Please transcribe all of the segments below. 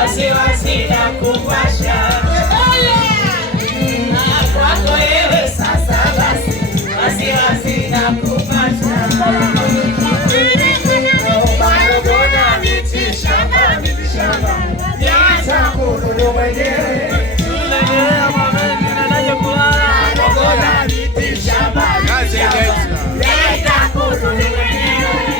wasiwasi na kupasha. Kwako wewe sasa basi, wasiwasi na kupasha. Marogona miti shamba, yatakuru mwenyewe. Marogona miti shamba, yatakuru mwenyewe.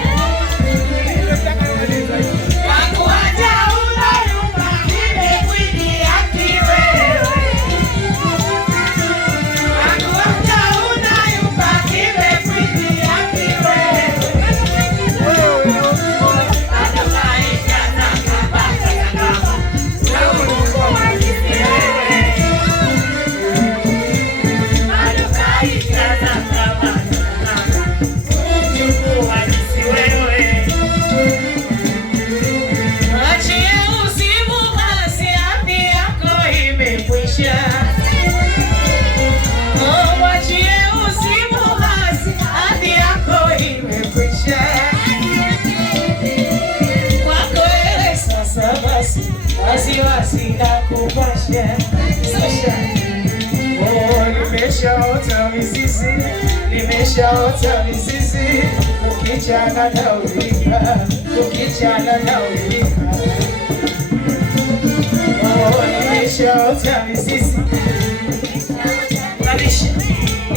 Wasiwasi na kupasha. Oh, nimeshaota mizizi, nimeshaota mizizi. Ukichana na ulika, ukichana na ulika. Oh, nimeshaota mizizi,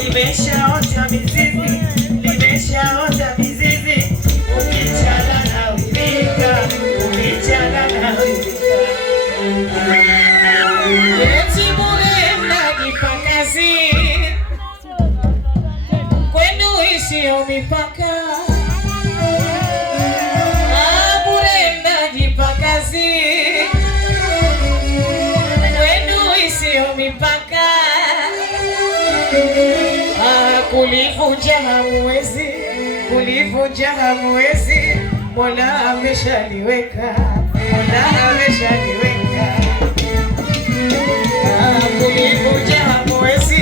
nimeshaota mizizi, nimeshaota mizizi. Ukichana na ulika, ukichana na ulika. Eti bure mnajipakazi, kwenu isiyo mipaka. Bure mnajipakazi, kwenu isiyo mipaka. Kulivunja hamwezi, kulivunja hamwezi. Mola ameshaliweka, Mola ameshaliweka. Kulivunja hamwezi,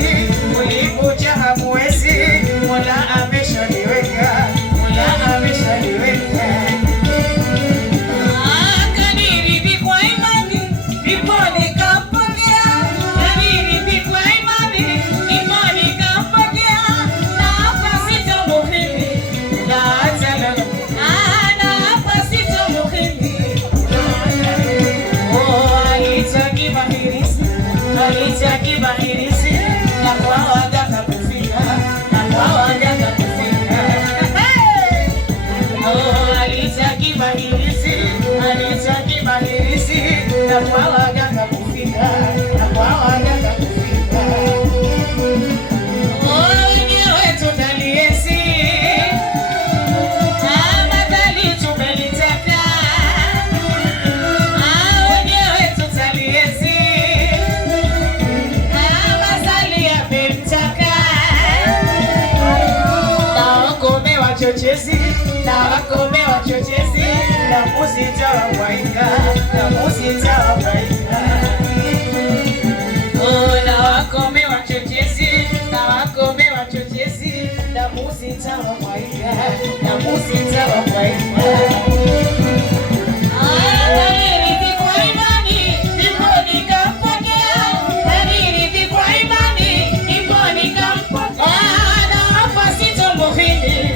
kulivunja hamwezi. Mola ameshaliweka, Mola ameshaliweka. Kaniridhi kwa imani, ndipo nikapokea. Kaniridhi kwa imani, ndipo nikapokea. Na hapa sitamuhimi, na hata lala. Na hapa sitamuhimi. Alitaki bahirisi, alitaki bahirisi. Na kwa waganga kufika, na kwa waganga kufika. Alitaki bahirisi, alitaki bahirisi. Na kwa waganga kufika, na kwa waganga kufika. Wenyewe tutaliesi, madhali tumelitaka. Wenyewe tutaliesi, mazali yamemtaka. Na wakome wachochezi, na wakome wachochezi. Na musita wawaika, na musita wawaika. Na wakome wachochezi, na wakome wachochezi. Na musita wawaika, na musita wawaika. Kaniridhi kwa imani, ndipo nikampokea. Kaniridhi kwa imani, ndipo nikampokea. Na hapa sitamuhimi,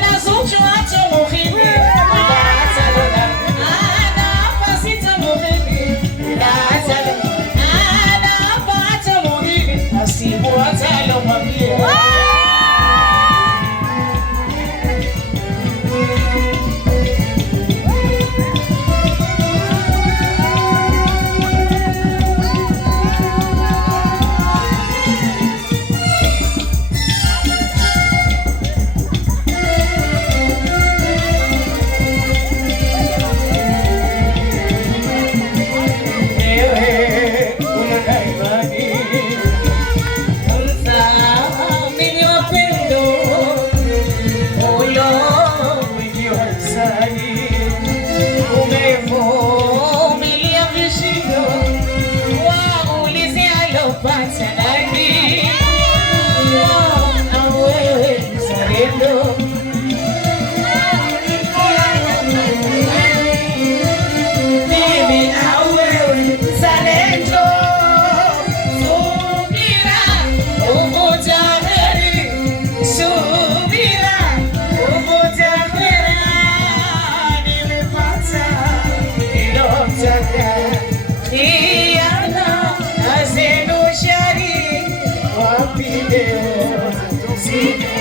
na zuchu hatamuhimi. Na hata lala. Na hapa sitamuhimi, na hata lala. Na hapa hatamuhimi. Asibu hata lomwambia. محبي